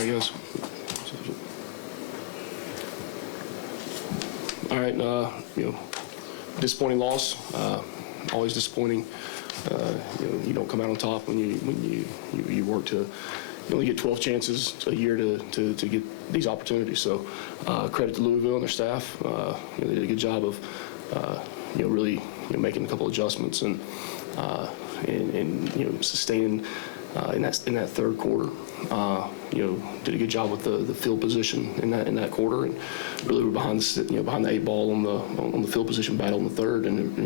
right, guys. All right, disappointing loss. Always disappointing. You don't come out on top when you work to. You only get 12 chances a year to get these opportunities. So credit to Louisville and their staff. They did a good job of really making a couple adjustments and sustaining in that third quarter. Did a good job with the field position in that quarter, and really were behind the 8 ball on the field position battle in the third, and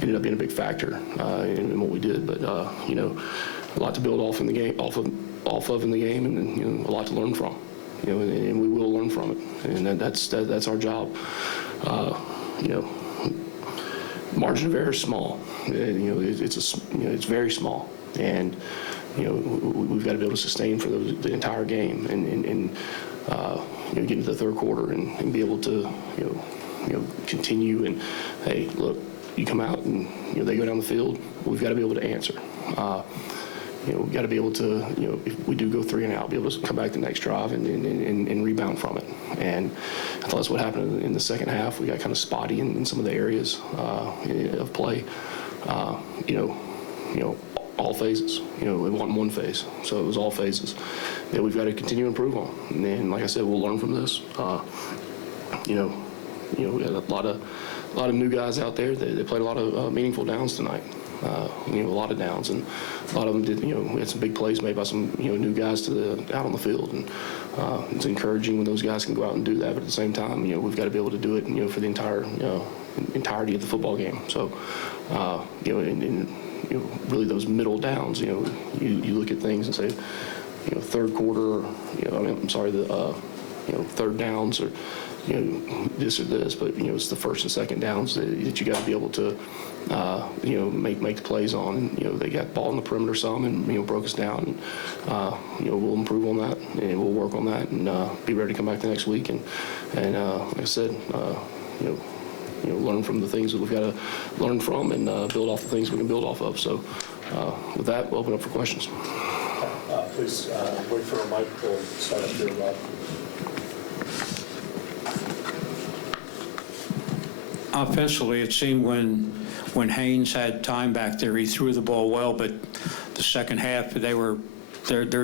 ended up being a big factor in what we did. But a lot to build off in the game, off of in the game, and a lot to learn from. And we will learn from it, and that's our job. Margin of error is small. It's very small, and we've got to be able to sustain for the entire game, and get into the third quarter and be able to continue. And hey, look, you come out and they go down the field. We've got to be able to answer. We've got to be able to, if we do go 3 and out, be able to come back the next drive and rebound from it. And I thought that's what happened in the second half. We got kind of spotty in some of the areas of play. All phases. It wasn't one phase, so it was all phases that we've got to continue to improve on. And then, like I said, we'll learn from this. We had a lot of new guys out there. They played a lot of meaningful downs tonight. A lot of downs, and a lot of them did. We had some big plays made by some new guys out on the field, and it's encouraging when those guys can go out and do that. But at the same time, we've got to be able to do it, for the entirety of the football game. So, really those middle downs. You look at things and say, third quarter. Third downs or this or this, but it's the first and second downs that you got to be able to make the plays on. And they got the ball in the perimeter some, and broke us down. And we'll improve on that, and we'll work on that, and be ready to come back the next week. And like I said, learn from the things that we've got to learn from, and build off the things we can build off of. So with that, we'll open up for questions. Please wait for a mic. We'll start up here, Rob. Offensively, it seemed when Haynes had time back there, he threw the ball well, but the second half, their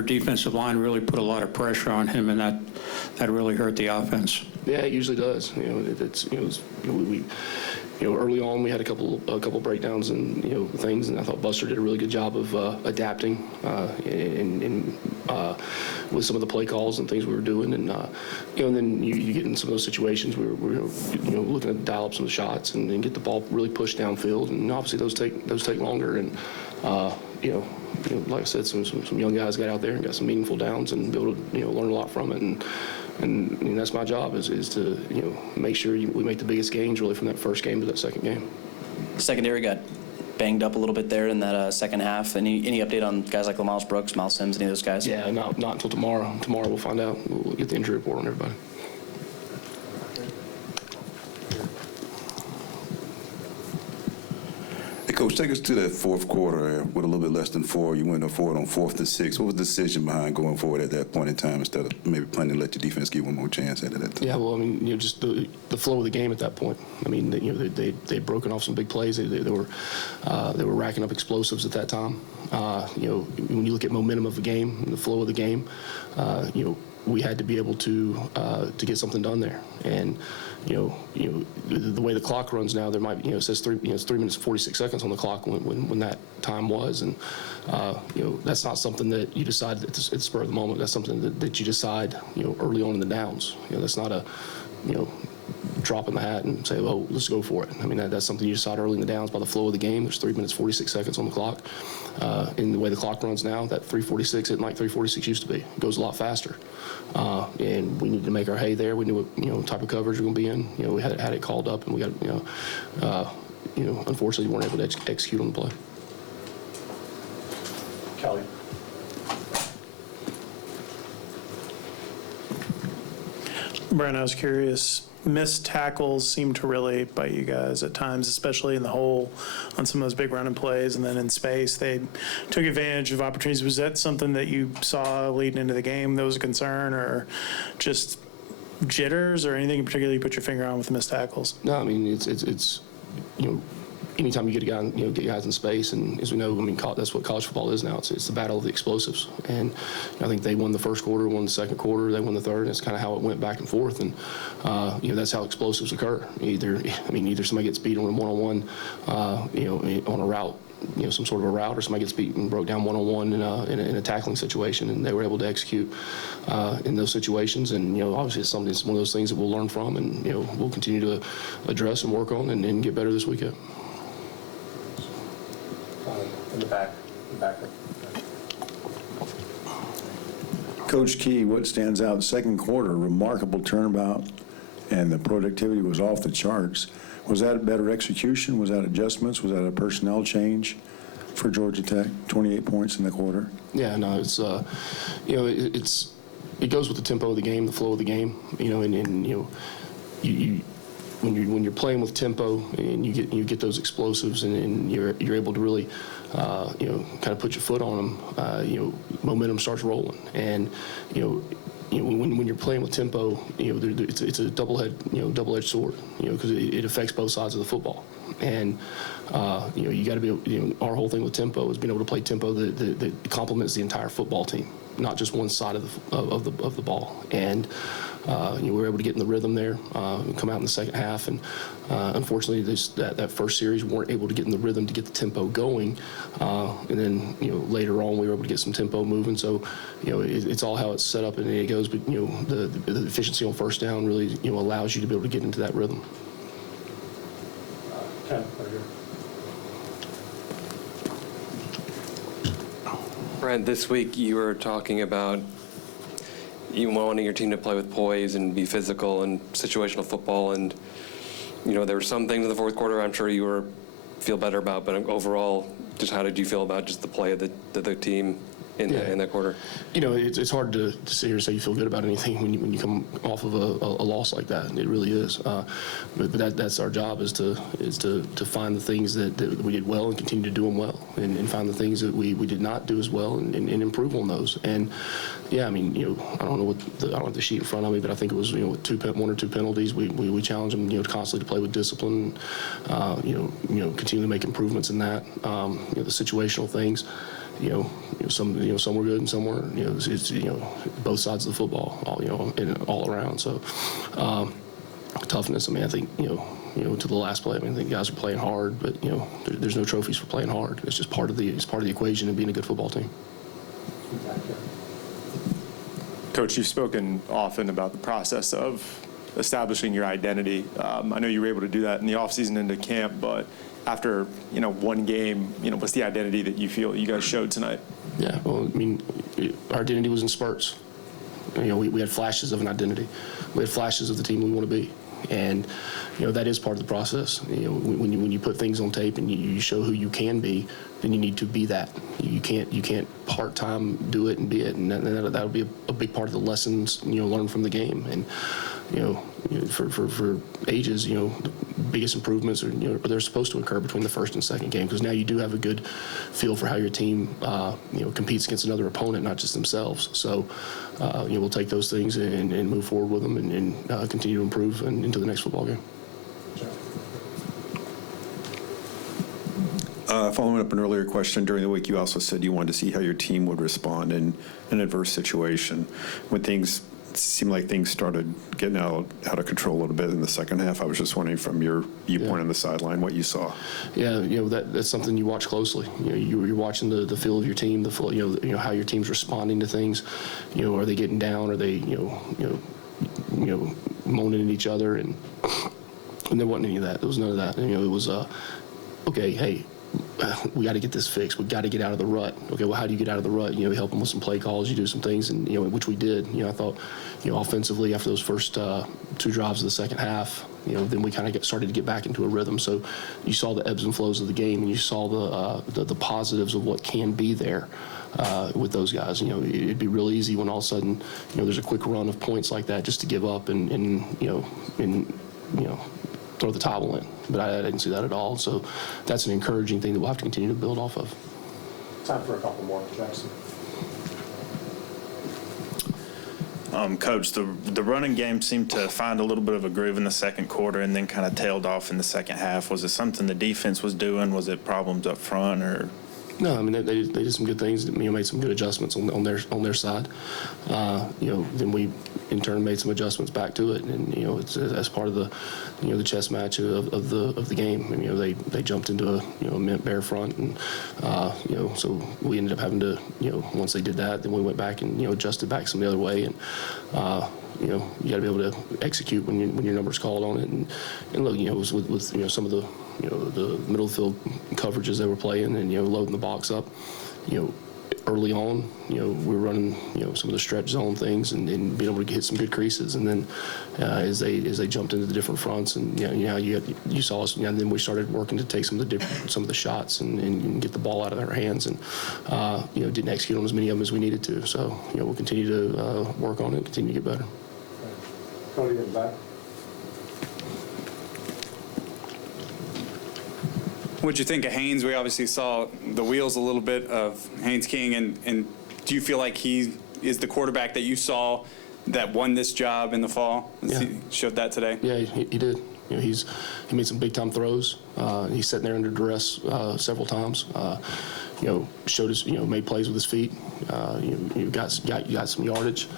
defensive line really put a lot of pressure on him, and that really hurt the offense. Yeah, it usually does. Early on we had a couple breakdowns and things, and I thought Buster did a really good job of adapting and with some of the play calls and things we were doing, and then you get in some of those situations where we're looking to dial up some of the shots and get the ball really pushed downfield, and obviously those take longer, and like I said, some young guys got out there and got some meaningful downs and be able to learn a lot from it, and that's my job is to make sure we make the biggest gains really from that first game to that second game. Secondary got banged up a little bit there in that second half. Any update on guys like Lamiles Brooks, Miles Sims, any of those guys? Yeah, not until tomorrow. Tomorrow we'll find out. We'll get the injury report on everybody. Hey, Coach, take us to that fourth quarter with a little bit less than 4. You went forward on 4th and 6. What was the decision behind going forward at that point in time instead of maybe planning to let your defense get one more chance at that time? Yeah, well, I mean, just the flow of the game at that point. I mean, they'd broken off some big plays. They were racking up explosives at that time. When you look at momentum of the game and the flow of the game, we had to be able to get something done there. And the way the clock runs now, there might it says 3 minutes and 46 seconds on the clock when that time was, and that's not something that you decide at the spur of the moment. That's something that you decide early on in the downs. That's not a drop in the hat and say, oh, let's go for it. I mean, that's something you decide early in the downs by the flow of the game. There's 3 minutes 46 seconds on the clock. In the way the clock runs now, that 3:46 isn't like 3:46 used to be. It goes a lot faster. And we need to make our hay there. We knew what type of coverage we're going to be in. We had it called up, and we got unfortunately we weren't able to execute on the play. Kelly. Brent, I was curious. Missed tackles seem to really bite you guys at times, especially in the hole on some of those big running plays, and then in space they took advantage of opportunities. Was that something that you saw leading into the game that was a concern, or just jitters, or anything in particular you put your finger on with the missed tackles? No, I mean it's anytime you get a guy, get guys in space, and as we know, I mean that's what college football is now. It's the battle of the explosives, and I think they won the first quarter, won the second quarter, they won the third, and it's kind of how it went back and forth, and that's how explosives occur. Either somebody gets beat on a one-on-one, on a route, some sort of a route, or somebody gets beat and broke down one-on-one in a tackling situation, and they were able to execute in those situations. And obviously it's one of those things that we'll learn from, and we'll continue to address and work on and get better this weekend. In the back. Coach Key, what stands out? Second quarter, remarkable turnabout, and the productivity was off the charts. Was that better execution? Was that adjustments? Was that a personnel change for Georgia Tech? 28 points in the quarter. Yeah, no, it's it goes with the tempo of the game, the flow of the game. When you're playing with tempo and you get those explosives and you're able to really kind of put your foot on them, momentum starts rolling. And when you're playing with tempo, it's a double-edged sword, because it affects both sides of the football. And you got to be our whole thing with tempo is being able to play tempo that complements the entire football team, not just one side of the ball. And we were able to get in the rhythm there, and come out in the second half. And unfortunately, that first series we weren't able to get in the rhythm to get the tempo going. And then later on we were able to get some tempo moving. So it's all how it's set up and it goes. But the efficiency on first down really allows you to be able to get into that rhythm. Ken, right here. Brent, this week you were talking about you wanting your team to play with poise and be physical and situational football, and there were some things in the fourth quarter I'm sure you feel better about, but overall, just how did you feel about just the play of the team in that quarter? It's hard to sit here and say you feel good about anything when you come off of a loss like that. It really is. But that's our job is to find the things that we did well and continue to do them well, and find the things that we did not do as well and improve on those. And yeah, I mean, I don't know I don't have the sheet in front of me, but I think it was with one or two penalties. We challenged them constantly to play with discipline. Continue to make improvements in that. The situational things. Some were good and some weren't. It's both sides of the football, all around. So toughness. I mean, I think to the last play. I mean, I think guys are playing hard, but there's no trophies for playing hard. It's just part of the equation of being a good football team. Coach, you've spoken often about the process of establishing your identity. I know you were able to do that in the offseason into camp, but after one game, what's the identity that you feel you guys showed tonight? Yeah, well, I mean, our identity was in spurts. We had flashes of an identity. We had flashes of the team we want to be, and that is part of the process. When you put things on tape and you show who you can be, then you need to be that. You can't part-time do it and be it, and that'll be a big part of the lessons learned from the game. And for ages, the biggest improvements are they're supposed to occur between the first and second game, because now you do have a good feel for how your team competes against another opponent, not just themselves. So we'll take those things and move forward with them and continue to improve into the next football game. Following up an earlier question, during the week you also said you wanted to see how your team would respond in an adverse situation. When things seemed like things started getting out of control a little bit in the second half, I was just wondering from your viewpoint on the sideline what you saw. Yeah, that's something you watch closely. You're watching the feel of your team, the feel, how your team's responding to things. Are they getting down? Are they moaning at each other? And there wasn't any of that. There was none of that. It was okay. Hey, we got to get this fixed. We got to get out of the rut. Okay, well, how do you get out of the rut? You help them with some play calls. You do some things, and which we did. I thought, offensively after those first two drives of the second half, then we kind of started to get back into a rhythm. So you saw the ebbs and flows of the game, and you saw the positives of what can be there. with those guys. You know, it'd be real easy when all of a sudden, you know, there's a quick run of points like that just to give up and throw the towel in. But I didn't see that at all. So that's an encouraging thing that we'll have to continue to build off of. Time for a couple more, Jackson. Coach, the running game seemed to find a little bit of a groove in the second quarter and then kind of tailed off in the second half. Was it something the defense was doing? Was it problems up front, or? No, I mean they did some good things. You know, made some good adjustments on their side. You know, then we in turn made some adjustments back to it, and you know, it's as part of the the chess match of the game. And, you know, they jumped into a mint bear front, and you know, so we ended up having to once they did that, then we went back and adjusted back some the other way, and you know, you got to be able to execute when your number's called on it. And look, it was with some of the the middle field coverages they were playing, and loading the box up. Early on, we were running some of the stretch zone things and being able to hit some good creases. And then as they jumped into the different fronts, and you saw us, and then we started working to take some of the shots and get the ball out of their hands, and didn't execute on as many of them as we needed to. So we'll continue to work on it, continue to get better. Cody in the back. What'd you think of Haynes? We obviously saw the wheels a little bit of Haynes King, and do you feel like he is the quarterback that you saw that won this job in the fall? Yeah. He showed that today? Yeah, he did. He made some big time throws. He's sitting there under duress several times. Showed us, made plays with his feet. You got some yardage.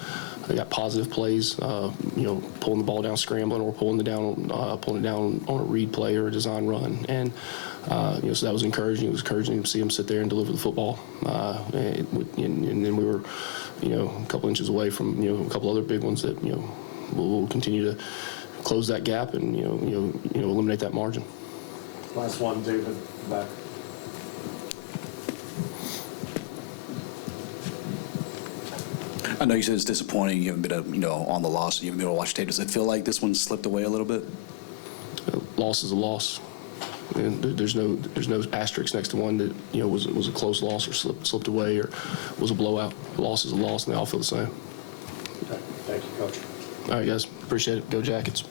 They got positive plays, pulling the ball down, scrambling, or pulling it down on a read play or a design run. And so that was encouraging. It was encouraging to see him sit there and deliver the football. And then we were, a couple inches away from a couple other big ones that we'll continue to close that gap and eliminate that margin. Last one, David, back. I know you said it's disappointing. You haven't been, on the loss. You haven't been able to watch tape. Does it feel like this one slipped away a little bit? Loss is a loss, and there's no asterisk next to one that was a close loss or slipped away or was a blowout. A loss is a loss, and they all feel the same. Okay. Thank you, Coach. All right, guys, appreciate it. Go Jackets.